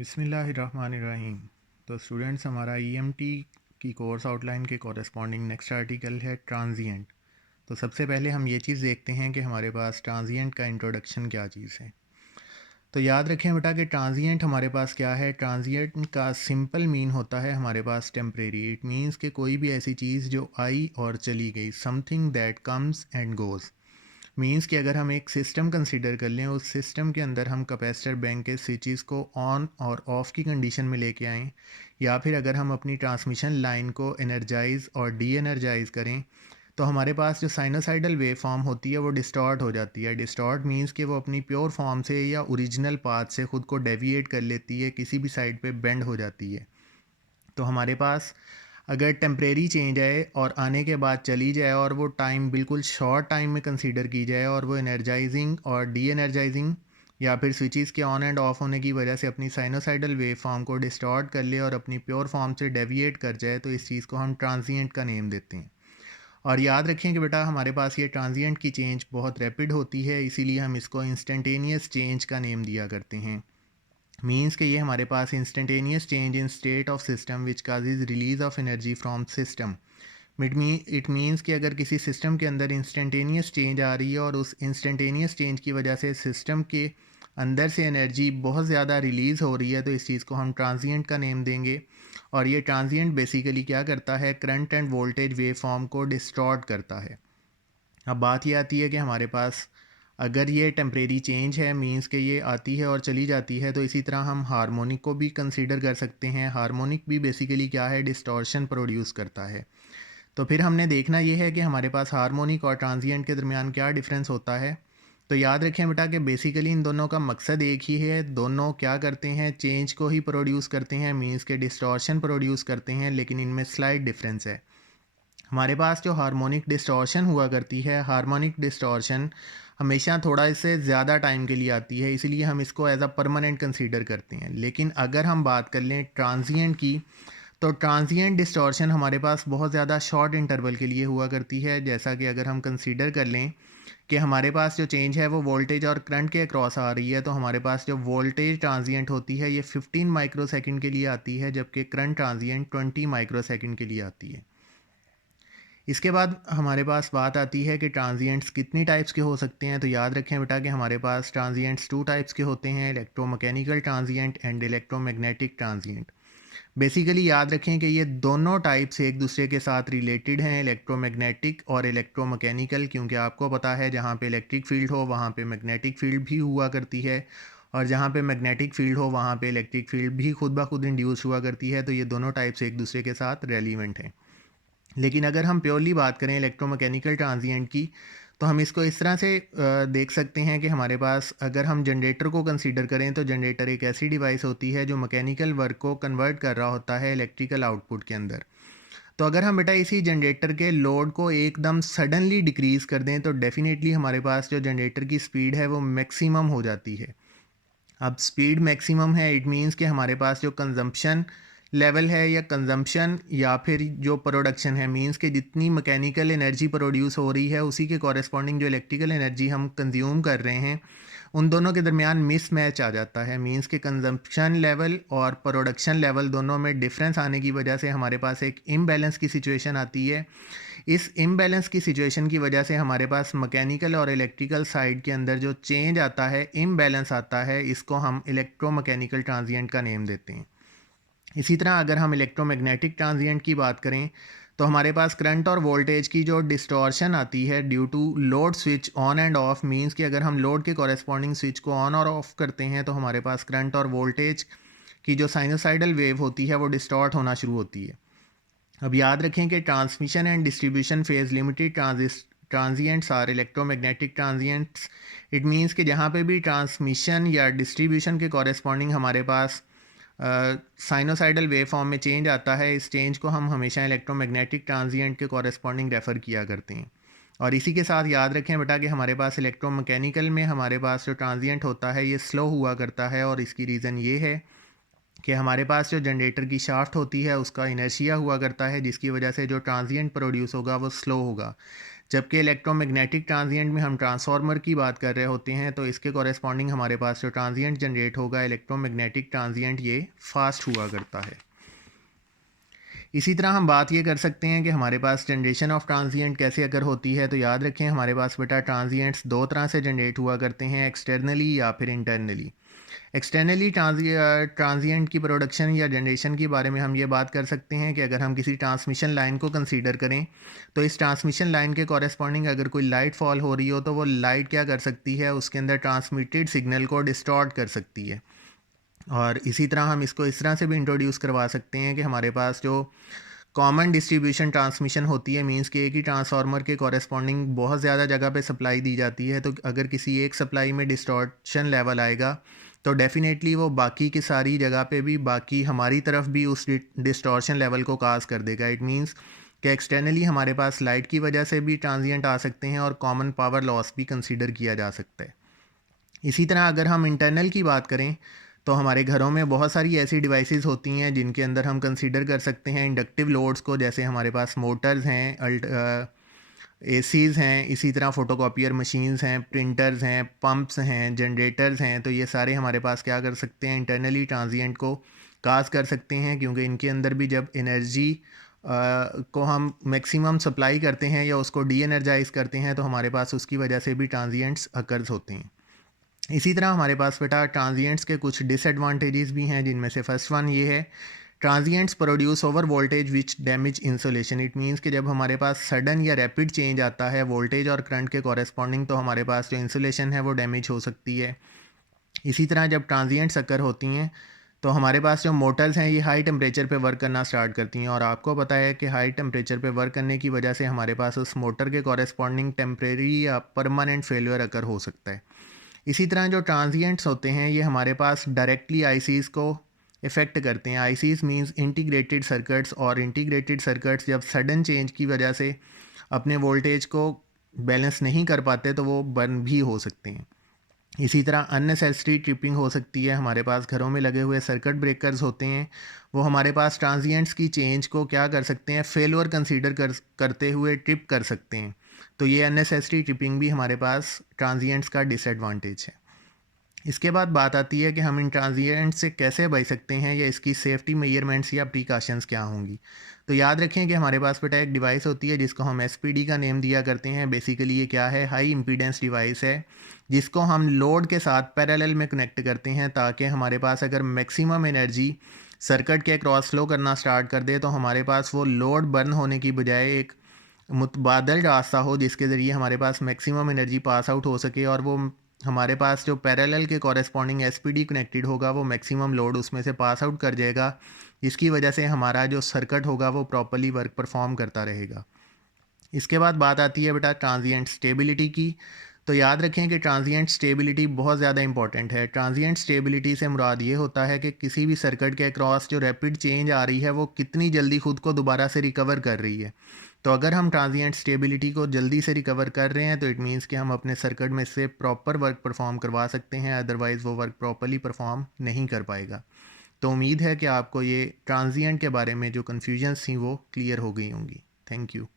बिस्मिल्लाहिर्रहमानिर्रहीम। तो स्टूडेंट्स, हमारा ईएमटी की कोर्स आउटलाइन के कॉरेस्पॉन्डिंग नेक्स्ट आर्टिकल है ट्रांजिएंट। तो सबसे पहले हम ये चीज़ देखते हैं कि हमारे पास ट्रांजिएंट का इंट्रोडक्शन क्या चीज़ है। तो याद रखें बेटा कि ट्रांजिएंट हमारे पास क्या है। ट्रांजिएंट का सिंपल मीन होता है हमारे पास टेम्परेरी। इट मीन्स कि कोई भी ऐसी चीज़ जो आई और चली गई, something that comes and goes. Means कि अगर हम एक सिस्टम कंसीडर कर लें, उस सिस्टम के अंदर हम कैपेसिटर बैंक के स्विचेस को ऑन और ऑफ़ की कंडीशन में लेके आएँ, या फिर अगर हम अपनी ट्रांसमिशन लाइन को एनर्जाइज और डी एनर्जाइज करें, तो हमारे पास जो साइनोसाइडल वेव फॉर्म होती है वो डिस्टॉर्ट हो जाती है। डिस्टॉर्ट मीन्स कि वो अपनी प्योर फॉर्म से या ओरिजिनल पाथ से ख़ुद को डेविएट कर लेती है, किसी भी साइड पे बेंड हो जाती है। तो हमारे पास अगर टेम्परेरी चेंज आए और आने के बाद चली जाए और वो टाइम बिल्कुल शॉर्ट टाइम में कंसीडर की जाए और वो एनर्जाइजिंग और डी एनर्जाइजिंग या फिर स्विचेस के ऑन एंड ऑफ होने की वजह से अपनी साइनोसाइडल वेव फॉर्म को डिस्टॉर्ट कर ले और अपनी प्योर फॉर्म से डेविएट कर जाए, तो इस चीज़ को हम ट्रांजिएंट का नेम देते हैं। और याद रखें कि बेटा हमारे पास ये ट्रांजिएंट की चेंज बहुत रैपिड होती है, इसीलिए हम इसको इंस्टेंटेनियस चेंज का नेम दिया करते हैं। मीन्स कि ये हमारे पास instantaneous change in state of system which causes release of energy from system. It means कि अगर किसी सिस्टम के अंदर इंस्टेंटेनियस चेंज आ रही है और उस इंस्टेंटेनियस चेंज की वजह से सिस्टम के अंदर से एनर्जी बहुत ज़्यादा रिलीज़ हो रही है, तो इस चीज़ को हम ट्रांजिएंट का नेम देंगे। और ये ट्रांजिएंट बेसिकली क्या करता है, current end voltage wave form को डिस्टॉर्ट करता है। अब बात ये आती है कि हमारे पास अगर ये टेम्परेरी चेंज है, मींस कि ये आती है और चली जाती है, तो इसी तरह हम हार्मोनिक को भी कंसीडर कर सकते हैं। हार्मोनिक भी बेसिकली क्या है, डिस्टॉर्शन प्रोड्यूस करता है। तो फिर हमने देखना ये है कि हमारे पास हार्मोनिक और ट्रांजिएंट के दरमियान क्या डिफरेंस होता है। तो याद रखें बेटा कि बेसिकली इन दोनों का मकसद एक ही है। दोनों क्या करते हैं, चेंज को ही प्रोड्यूस करते हैं, मींस के डिस्टॉर्शन प्रोड्यूस करते हैं, लेकिन इनमें स्लाइट डिफरेंस है। हमारे पास जो हार्मोनिक डिस्टॉर्शन हुआ करती है, हार्मोनिक डिस्टॉर्शन हमेशा थोड़ा इससे ज़्यादा टाइम के लिए आती है, इसलिए हम इसको एज अ परमानेंट कंसीडर करते हैं। लेकिन अगर हम बात कर लें ट्रांजिएंट की, तो ट्रांजिएंट डिस्टॉर्शन हमारे पास बहुत ज़्यादा शॉर्ट इंटरवल के लिए हुआ करती है। जैसा कि अगर हम कंसीडर कर लें कि हमारे पास जो चेंज है वो वोल्टेज और करंट के अक्रॉस आ रही है, तो हमारे पास जो वोल्टेज ट्रांजिएंट होती है ये 15 माइक्रोसेकंड के लिए आती है, जबकि करंट ट्रांजिएंट 20 माइक्रोसेकंड के लिए आती है। इसके बाद हमारे पास बात आती है कि ट्रांजिएंट्स कितनी टाइप्स के हो सकते हैं। तो याद रखें बेटा कि हमारे पास ट्रांजिएंट्स टू टाइप्स के होते हैं, electromechanical transient and electromagnetic transient. Basically याद रखें कि ये दोनों टाइप्स एक दूसरे के साथ रिलेटेड हैं, इलेक्ट्रोमैग्नेटिक और इलेक्ट्रोमैकेनिकल, क्योंकि आपको पता है जहाँ पे इलेक्ट्रिक फील्ड हो वहाँ पे मैग्नेटिक फील्ड भी हुआ करती है, और जहाँ पे मैग्नेटिक फील्ड हो वहाँ पे इलेक्ट्रिक फील्ड भी खुद ब खुद इंड्यूस हुआ करती है। तो ये दोनों टाइप्स एक दूसरे के साथ रेलिवेंट हैं। लेकिन अगर हम प्योरली बात करें इलेक्ट्रोमैकेनिकल ट्रांजिएंट की, तो हम इसको इस तरह से देख सकते हैं कि हमारे पास अगर हम जनरेटर को कंसीडर करें, तो जनरेटर एक ऐसी डिवाइस होती है जो मैकेनिकल वर्क को कन्वर्ट कर रहा होता है इलेक्ट्रिकल आउटपुट के अंदर। तो अगर हम बेटा इसी जनरेटर के लोड को एकदम सडनली डिक्रीज़ कर दें, तो डेफिनेटली हमारे पास जो जनरेटर की स्पीड है वो मैक्सिमम हो जाती है। अब स्पीड मैक्सिमम है, इट मीन्स कि हमारे पास जो कंजम्पशन लेवल है या कंजम्पशन या फिर जो प्रोडक्शन है, मींस कि जितनी मैकेनिकल एनर्जी प्रोड्यूस हो रही है उसी के कॉरेस्पॉन्डिंग जो इलेक्ट्रिकल एनर्जी हम कंज्यूम कर रहे हैं, उन दोनों के दरमियान मिस मैच आ जाता है। मींस कि कंजम्पशन लेवल और प्रोडक्शन लेवल दोनों में डिफरेंस आने की वजह से हमारे पास एक इम्बैलेंस की सिचुएशन आती है। इस इम्बैलेंस की सिचुएशन की वजह से हमारे पास मैकेनिकल और इलेक्ट्रिकल साइड के अंदर जो चेंज आता है, इम्बैलेंस आता है, इसको हम इलेक्ट्रोमैकेनिकल ट्रांजिएंट का नेम देते हैं। इसी तरह अगर हम इलेक्ट्रोमैग्नेटिक ट्रांजिएंट की बात करें, तो हमारे पास करंट और वोल्टेज की जो डिस्टॉर्शन आती है due to load switch on and off, means कि अगर हम लोड के कॉरेस्पॉन्डिंग स्विच को ऑन और ऑफ करते हैं, तो हमारे पास करंट और वोल्टेज की जो साइनोसाइडल वेव होती है वो डिस्टॉर्ट होना शुरू होती है। अब याद रखें कि transmission and distribution phase limited transients are electromagnetic transients. It means कि जहाँ पे भी ट्रांसमिशन या डिस्ट्रीब्यूशन के कॉरेस्पॉन्डिंग हमारे पास साइनोसाइडल वेव फॉर्म में चेंज आता है, इस चेंज को हम हमेशा इलेक्ट्रोमैग्नेटिक ट्रांजिएंट के कॉरेस्पॉन्डिंग रेफ़र किया करते हैं। और इसी के साथ याद रखें बेटा कि हमारे पास इलेक्ट्रोमैकेनिकल में हमारे पास जो ट्रांजिएंट होता है ये स्लो हुआ करता है, और इसकी रीज़न ये है कि हमारे पास जो जनरेटर की शाफ्ट होती है उसका इनर्शिया हुआ करता है, जिसकी वजह से जो ट्रांजिएंट प्रोड्यूस होगा वो स्लो होगा। जबकि इलेक्ट्रोमैग्नेटिक ट्रांजिएंट में हम ट्रांसफार्मर की बात कर रहे होते हैं, तो इसके कॉरेस्पॉन्डिंग हमारे पास जो ट्रांजिएंट जनरेट होगा इलेक्ट्रोमैग्नेटिक ट्रांजिएंट, ये फास्ट हुआ करता है। इसी तरह हम बात ये कर सकते हैं कि हमारे पास जनरेशन ऑफ ट्रांजिएंट कैसे अगर होती है। तो याद रखें हमारे पास बेटा ट्रांजिएंट्स दो तरह से जनरेट हुआ करते हैं, एक्सटर्नली या फिर इंटरनली। एक्सटर्नली ट्रांजिएंट की प्रोडक्शन या जनरेशन के बारे में हम ये बात कर सकते हैं कि अगर हम किसी ट्रांसमिशन लाइन को कंसीडर करें, तो इस ट्रांसमिशन लाइन के कॉरेस्पॉन्डिंग अगर कोई लाइट फॉल हो रही हो, तो वो लाइट क्या कर सकती है, उसके अंदर ट्रांसमिटेड सिग्नल को डिस्टॉर्ट कर सकती है। और इसी तरह हम इसको इस तरह से भी इंट्रोड्यूस करवा सकते हैं कि हमारे पास जो कॉमन डिस्ट्रीब्यूशन ट्रांसमिशन होती है, मींस कि एक ही ट्रांसफार्मर के कॉरेस्पॉन्डिंग बहुत ज़्यादा जगह पे सप्लाई दी जाती है, तो अगर किसी एक सप्लाई में डिस्टॉर्शन लेवल आएगा, तो डेफिनेटली वो बाकी की सारी जगह पे भी, बाकी हमारी तरफ भी उस डिस्टॉर्शन लेवल को काज कर देगा। इट मींस कि एक्सटर्नली हमारे पास लाइट की वजह से भी ट्रांजिएंट आ सकते हैं और कॉमन पावर लॉस भी कंसीडर किया जा सकता है। इसी तरह अगर हम इंटरनल की बात करें, तो हमारे घरों में बहुत सारी ऐसी डिवाइसेस होती हैं जिनके अंदर हम कंसीडर कर सकते हैं इंडक्टिव लोड्स को, जैसे हमारे पास मोटर्स हैं, एसीज़ हैं, इसी तरह फ़ोटोकॉपियर मशीन्स हैं, प्रिंटर्स हैं, पंप्स हैं, जनरेटर्स हैं। तो ये सारे हमारे पास क्या कर सकते हैं, इंटरनली ट्रांजिएंट को काज कर सकते हैं, क्योंकि इनके अंदर भी जब एनर्जी को हम मैक्सिमम सप्लाई करते हैं या उसको डी एनर्जाइज करते हैं, तो हमारे पास उसकी वजह से भी ट्रांजिएंट्स अकर्स होते हैं। इसी तरह हमारे पास बेटा ट्रांजिएंट्स के कुछ डिसएडवांटेजेस भी हैं, जिनमें से फर्स्ट वन ये है, transients produce over voltage which damage insulation. It means कि जब हमारे पास सडन या रैपिड चेंज आता है वोल्टेज और करंट के कॉरेस्पॉन्डिंग, तो हमारे पास जो इंसुलेशन है वो डैमेज हो सकती है। इसी तरह जब ट्रांजिएंट्स अकर होती हैं, तो हमारे पास जो मोटर्स हैं ये हाई टेम्परेचर पे वर्क करना स्टार्ट करती हैं, और आपको पता है कि हाई टेम्परेचर पे वर्क करने की वजह से हमारे पास उस मोटर के कॉरेस्पॉन्डिंग टेम्परेरी या परमानेंट फेलियर अकर हो सकता है। इसी तरह जो ट्रांजिएंट्स होते हैं ये हमारे पास डायरेक्टली आईसीज़ को इफ़ेक्ट करते हैं। आईसीज़ मींस इंटीग्रेटेड सर्किट्स, और इंटीग्रेटेड सर्किट्स जब सडन चेंज की वजह से अपने वोल्टेज को बैलेंस नहीं कर पाते, तो वो बर्न भी हो सकते हैं। इसी तरह अननेसेसरी ट्रिपिंग हो सकती है। हमारे पास घरों में लगे हुए सर्किट ब्रेकर्स होते हैं, वो हमारे पास ट्रांजिएंट्स की चेंज को क्या कर सकते हैं, फेलियर कंसीडर करते हुए ट्रिप कर सकते हैं। तो ये अननेसेसरी ट्रिपिंग भी हमारे पास ट्रांजिएंट्स का डिसएडवांटेज है। इसके बाद बात आती है कि हम इन ट्रांजिएंट से कैसे बच सकते हैं, या इसकी सेफ्टी मेजरमेंट्स या प्रिकॉशंस क्या होंगी। तो याद रखें कि हमारे पास बेटा एक डिवाइस होती है जिसको हम एसपीडी का नेम दिया करते हैं। बेसिकली ये क्या है, हाई इम्पीडेंस डिवाइस है, जिसको हम लोड के साथ पैरेलल में कनेक्ट करते हैं, ताकि हमारे पास अगर मैक्सिमम एनर्जी सर्किट के क्रॉस फ्लो करना स्टार्ट कर दे, तो हमारे पास वो लोड बर्न होने की बजाय एक मुतबादल रास्ता हो, जिसके ज़रिए हमारे पास मैक्सिमम एनर्जी पास आउट हो सके, और वो हमारे पास जो पैरेलल के कॉरेस्पॉन्डिंग एसपीडी कनेक्टेड होगा वो मैक्सिमम लोड उसमें से पास आउट कर जाएगा, जिसकी वजह से हमारा जो सर्किट होगा वो प्रॉपरली वर्क परफॉर्म करता रहेगा। इसके बाद बात आती है बेटा ट्रांजिएंट स्टेबिलिटी की। तो याद रखें कि ट्रांजिएंट स्टेबिलिटी बहुत ज़्यादा इंपॉर्टेंट है। ट्रांजिएंट स्टेबिलिटी से मुराद ये होता है कि किसी भी सर्किट के अक्रॉस जो रैपिड चेंज आ रही है वो कितनी जल्दी खुद को दोबारा से रिकवर कर रही है। तो अगर हम ट्रांजिएंट स्टेबिलिटी को जल्दी से रिकवर कर रहे हैं, तो इट मीन्स कि हम अपने सर्किट में से प्रॉपर वर्क परफॉर्म करवा सकते हैं, अदरवाइज़ वो वर्क प्रॉपरली परफॉर्म नहीं कर पाएगा। तो उम्मीद है कि आपको ये ट्रांजिएंट के बारे में जो कन्फ्यूजन्स थी वो क्लियर हो गई होंगी। Thank you.